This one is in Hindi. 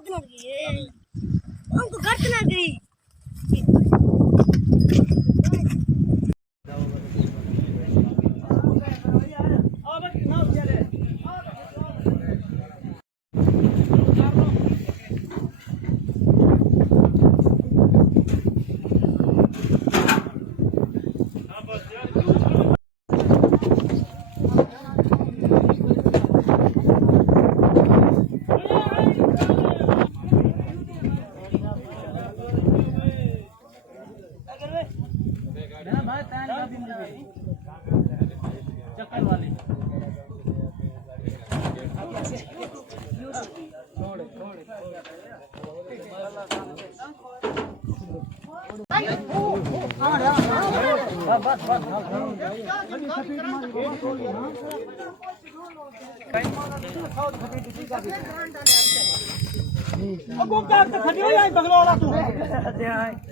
गर्दन लगी उनको गर्दन लग गई चक्कर वाले अब वो क्या खड़ी हो जाए बगल वाला तू